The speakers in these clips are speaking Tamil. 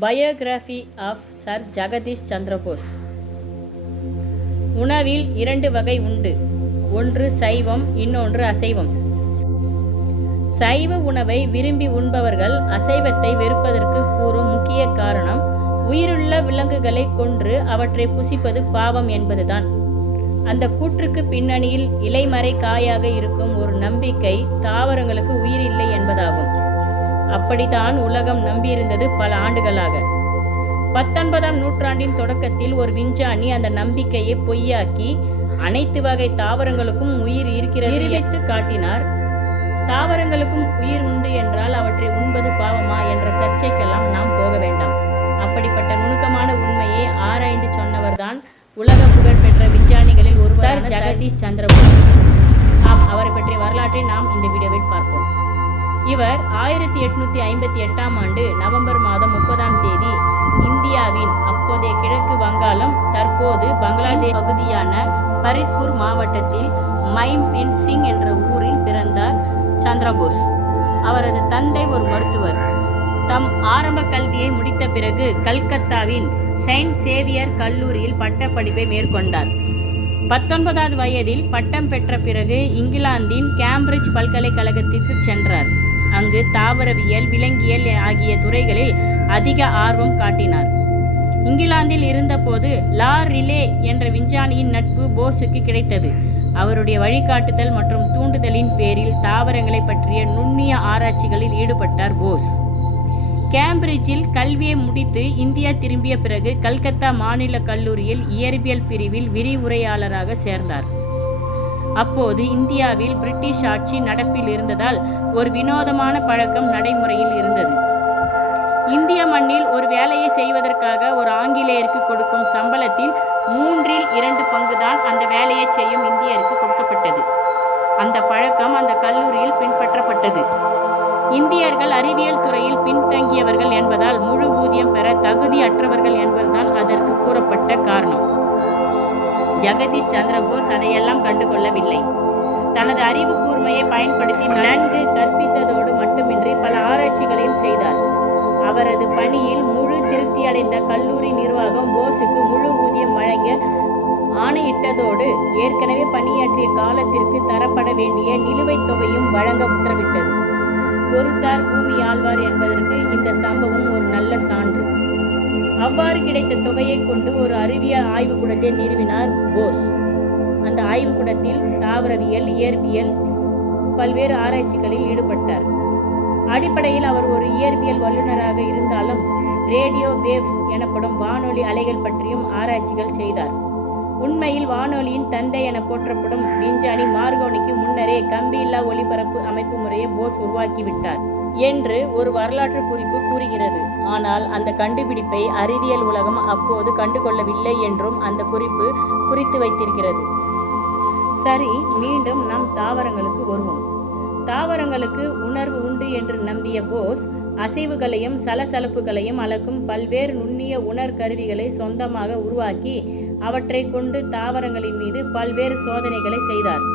Biography of sir Jagadish Chandrabose உணவில் இரண்டு வகை உண்டு. ஒன்று சைவம் இன்னொன்று அசைவம். சைவ உணவை விரும்பி உண்பவர்கள் அசைவத்தை வெறுப்பதற்கு கூறும் முக்கிய காரணம் உயிருள்ள விலங்குகளை கொன்று அவற்றை புசிப்பது பாவம் என்பதுதான். அந்த கூற்றுக்கு பின்னணியில் இலைமறை காயாக இருக்கும் ஒரு நம்பிக்கை தாவரங்களுக்கு உயிர் இல்லை என்பதாகும். அப்படித்தான் உலகம் நம்பியிருந்தது பல ஆண்டுகளாக. பத்தொன்பதாம் நூற்றாண்டின் தொடக்கத்தில் ஒரு விஞ்ஞானி அந்த நம்பிக்கையை பொய்யாக்கி அனைத்து வகை தாவரங்களுக்கும் உயிர் இருக்கிறது நிரூபித்து காட்டினார். தாவரங்களுக்கும் உயிர் உண்டு என்றால் அவற்றை உண்பது பாவமா என்ற சர்ச்சைக்கெல்லாம் நாம் போக வேண்டாம். அப்படிப்பட்ட நுணுக்கமான உண்மையை ஆராய்ந்து சொன்னவர்தான் உலக புகழ்பெற்ற விஞ்ஞானிகளில் ஒருவர் ஜெகதீஷ் சந்திர போஸ் ஆம் அவரை பற்றிய வரலாற்றை நாம் இந்த வீடியோவில் பார்ப்போம். இவர் ஆயிரத்தி எட்நூத்தி ஐம்பத்தி எட்டாம் ஆண்டு நவம்பர் மாதம் முப்பதாம் தேதி இந்தியாவின் அப்போதைய கிழக்கு வங்காளம் தற்போது பங்களாதேஷ் பகுதியான பரித்பூர் மாவட்டத்தில் மைமென் சிங் என்ற ஊரில் பிறந்தார் சந்திரபோஸ். அவரது தந்தை ஒரு மருத்துவர். தம் ஆரம்ப கல்வியை முடித்த பிறகு கல்கத்தாவின் செயின்ட் சேவியர் கல்லூரியில் பட்டப்படிப்பை மேற்கொண்டார். பத்தொன்பதாவது வயதில் பட்டம் பெற்ற பிறகு இங்கிலாந்தின் கேம்பிரிட்ஜ் பல்கலைக்கழகத்திற்கு சென்றார். அங்கு தாவரவியல் விலங்கியல் ஆகிய துறைகளில் அதிக ஆர்வம் காட்டினார். இங்கிலாந்தில் இருந்தபோது லா ரிலே என்ற விஞ்ஞானியின் நட்பு போஸுக்கு கிடைத்தது. அவருடைய வழிகாட்டுதல் மற்றும் தூண்டுதலின் பேரில் தாவரங்களை பற்றிய நுண்ணிய ஆராய்ச்சிகளில் ஈடுபட்டார் போஸ். கேம்பிரிட்ஜில் கல்வியை முடித்து இந்தியா திரும்பிய பிறகு கல்கத்தா மாநில கல்லூரியில் இயற்பியல் பிரிவில் விரிவுரையாளராக சேர்ந்தார். அப்போது இந்தியாவில் பிரிட்டிஷ் ஆட்சி நடப்பில் இருந்ததால் ஒரு வினோதமான பழக்கம் நடைமுறையில் இருந்தது. இந்திய மண்ணில் ஒரு வேலையை செய்வதற்காக ஒரு ஆங்கிலேயருக்கு கொடுக்கும் சம்பளத்தில் மூன்றில் இரண்டு பங்குதான் அந்த வேலையை செய்யும் இந்தியருக்கு கொடுக்கப்பட்டது. அந்த பழக்கம் அந்த கல்லூரியில் பின்பற்றப்பட்டது. இந்தியர்கள் அறிவியல் துறையில் பின்தங்கியவர்கள் என்பதால் முழு ஊதியம் பெற தகுதியற்றவர்கள் என்பதுதான் அதற்கு கூறப்பட்ட காரணம். ஜெகதீஷ் சந்திரபோஸ் அதையெல்லாம் கண்டுகொள்ளவில்லை. தனது அறிவு கூர்மையை பயன்படுத்தி நன்கு கற்பித்ததோடு மட்டுமின்றி பல ஆராய்ச்சிகளையும் செய்தார். அவரது பணியில் முழு திருப்தி அடைந்த கல்லூரி நிர்வாகம் போஸுக்கு முழு ஊதியம் வழங்க ஆணையிட்டதோடு ஏற்கனவே பணியாற்றிய காலத்திற்கு தரப்பட வேண்டிய நிலுவைத் தொகையும் வழங்க உத்தரவிட்டது. பொறுத்தார் பூமி ஆழ்வார் என்பதற்கு இந்த சம்பவம் ஒரு நல்ல சான்று. அவ்வாறு கிடைத்த தொகையை கொண்டு ஒரு அறிவியல் ஆய்வுக்கூடத்தை நிறுவினார் போஸ். அந்த ஆய்வுக்கூடத்தில் தாவரவியல் இயற்பியல் பல்வேறு ஆராய்ச்சிகளில் ஈடுபட்டார். அடிப்படையில் அவர் ஒரு இயற்பியல் வல்லுநராக இருந்தாலும் ரேடியோ வேவ்ஸ் எனப்படும் வானொலி அலைகள் பற்றியும் ஆராய்ச்சிகள் செய்தார். உண்மையில் வானொலியின் தந்தை என போற்றப்படும் விஞ்ஞானி மார்கோனிக்கு முன்னரே கம்பியில்லா ஒலிபரப்பு அமைப்பு முறையை போஸ் உருவாக்கிவிட்டார். என்று ஒரு வரலாற்று குறிப்பு கூறுகிறது. ஆனால் அந்த கண்டுபிடிப்பை அறிவியல் உலகம் அப்போது கண்டுகொள்ளவில்லை என்றும் அந்த குறிப்பு குறித்து வைத்திருக்கிறது. சரி மீண்டும் நம் தாவரங்களுக்கு வருவோம். தாவரங்களுக்கு உணர்வு உண்டு என்று நம்பிய போஸ் அசைவுகளையும் சலசலப்புகளையும் அளக்கும் பல்வேறு நுண்ணிய உணர் கருவிகளை சொந்தமாக உருவாக்கி அவற்றை கொண்டு தாவரங்களின் மீது பல்வேறு சோதனைகளை செய்தார்.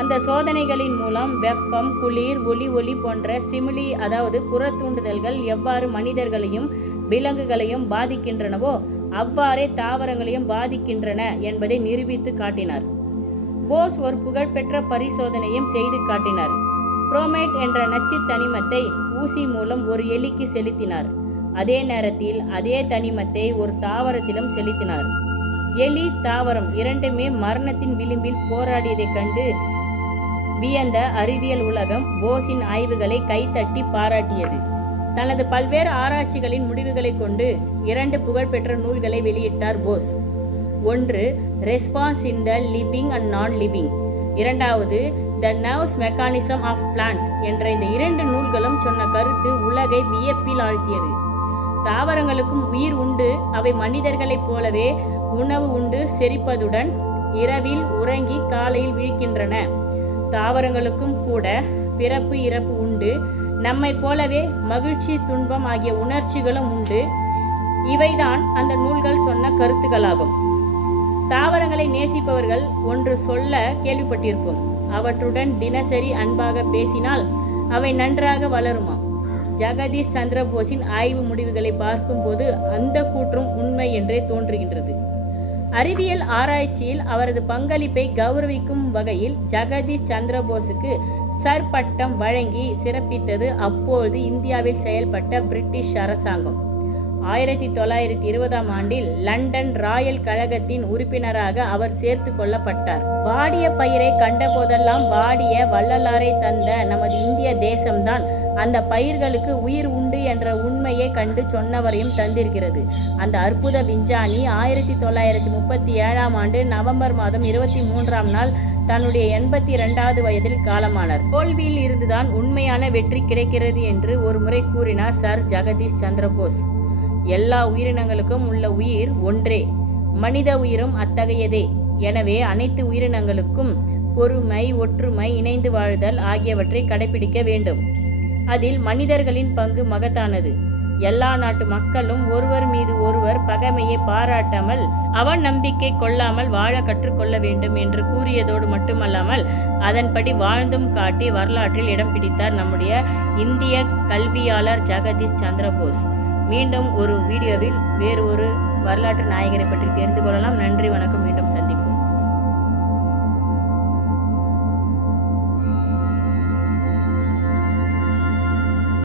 அந்த சோதனைகளின் மூலம் வெப்பம் குளிர் ஒலி ஒளி போன்ற ஸ்டிமுலி அதாவது புற தூண்டுதல்கள் எவ்வாறு மனிதர்களையும் விலங்குகளையும் பாதிக்கின்றனவோ அவ்வாறே தாவரங்களையும் பாதிக்கின்றன என்பதை நிரூபித்து காட்டினார். போஸ் ஒரு புகழ்பெற்ற பரிசோதனையும் செய்து காட்டினார். புரோமைட் என்ற நச்சு தனிமத்தை ஊசி மூலம் ஒரு எலிக்கு செலுத்தினார். அதே நேரத்தில் அதே தனிமத்தை ஒரு தாவரத்திலும் செலுத்தினார். எலி தாவரம் இரண்டுமே மரணத்தின் விளிம்பில் போராடியதைக் கண்டு வியந்த அறிவியல் உலகம் போஸின் ஆய்வுகளை கைத்தட்டி பாராட்டியது. தனது பல்வேறு ஆராய்ச்சிகளின் முடிவுகளை கொண்டு இரண்டு புகழ்பெற்ற நூல்களை வெளியிட்டார் போஸ். ஒன்று response in the living and non living இரண்டாவது the nerves mechanism of plants என்ற இந்த இரண்டு நூல்களும் சொன்ன கருத்து உலகை வியப்பில் ஆழ்த்தியது. தாவரங்களுக்கும் உயிர் உண்டு அவை மனிதர்களைப் போலவே உணவு உண்டு செரிப்பதுடன் இரவில் உறங்கி காலையில் விழிக்கின்றன. தாவரங்களுக்கும் கூட பிறப்பு இறப்பு உண்டு. நம்மைப் போலவே மகிழ்ச்சி துன்பம் ஆகிய உணர்ச்சிகளும் உண்டு. இவைதான் அந்த நூல்கள் சொன்ன கருத்துக்களாகும் தாவரங்களை நேசிப்பவர்கள் ஒன்று சொல்ல கேள்விப்பட்டிருக்கும் அவற்றுடன் தினசரி அன்பாக பேசினால் அவை நன்றாக வளருமாம் ஜெகதீஷ் சந்திரபோஸின் ஆய்வு முடிவுகளை பார்க்கும்போது அந்த கூற்றும் உண்மை என்றே தோன்றுகின்றது. அறிவியல் ஆராய்ச்சியில் அவரது பங்களிப்பை கௌரவிக்கும் வகையில் ஜெகதீஷ் சந்திரபோஸுக்கு சர் பட்டம் வழங்கி சிறப்பித்தது அப்போது இந்தியாவில் செயல்பட்ட பிரிட்டிஷ் அரசாங்கம். ஆயிரத்தி தொள்ளாயிரத்தி இருபதாம் ஆண்டில் லண்டன் ராயல் கழகத்தின் உறுப்பினராக அவர் சேர்த்து கொள்ளப்பட்டார். வாடிய பயிரை கண்டபோதெல்லாம் வாடிய வள்ளலாரை தந்த நமது இந்திய தேசம்தான் அந்த பயிர்களுக்கு உயிர் உண்டு என்ற உண்மையை கண்டு சொன்னவரையும் தந்திருக்கிறது. அந்த அற்புத விஞ்ஞானி ஆயிரத்தி தொள்ளாயிரத்தி முப்பத்தி ஏழாம் ஆண்டு நவம்பர் மாதம் இருபத்தி மூன்றாம் நாள் தன்னுடைய எண்பத்தி இரண்டாவது வயதில் காலமானார். தோல்வியில் இருந்துதான் உண்மையான வெற்றி கிடைக்கிறது என்று ஒரு முறை கூறினார் சர் ஜெகதீஷ் சந்திரபோஸ். எல்லா உயிரினங்களுக்கும் உள்ள உயிர் ஒன்றே மனித உயிரும் அத்தகையதே. எனவே அனைத்து உயிரினங்களுக்கும் பொறுமை ஒற்றுமை இணைந்து வாழுதல் ஆகியவற்றை கடைபிடிக்க வேண்டும். அதில் மனிதர்களின் பங்கு மகத்தானது. எல்லா நாட்டு மக்களும் ஒருவர் மீது ஒருவர் பகைமையை பாராட்டாமல் அவன் நம்பிக்கை கொள்ளாமல் வாழ கற்றுக்கொள்ள வேண்டும் என்று கூறியதோடு மட்டுமல்லாமல் அதன்படி வாழ்ந்தும் காட்டி வரலாற்றில் இடம் பிடித்தார் நம்முடைய இந்திய கல்வியாளர் ஜெகதீஷ் சந்திரபோஸ். மீண்டும் ஒரு வீடியோவில் வேறு ஒரு வரலாற்று நாயகரை பற்றி தெரிந்து கொள்ளலாம். நன்றி வணக்கம். மீண்டும் சந்திப்போம்.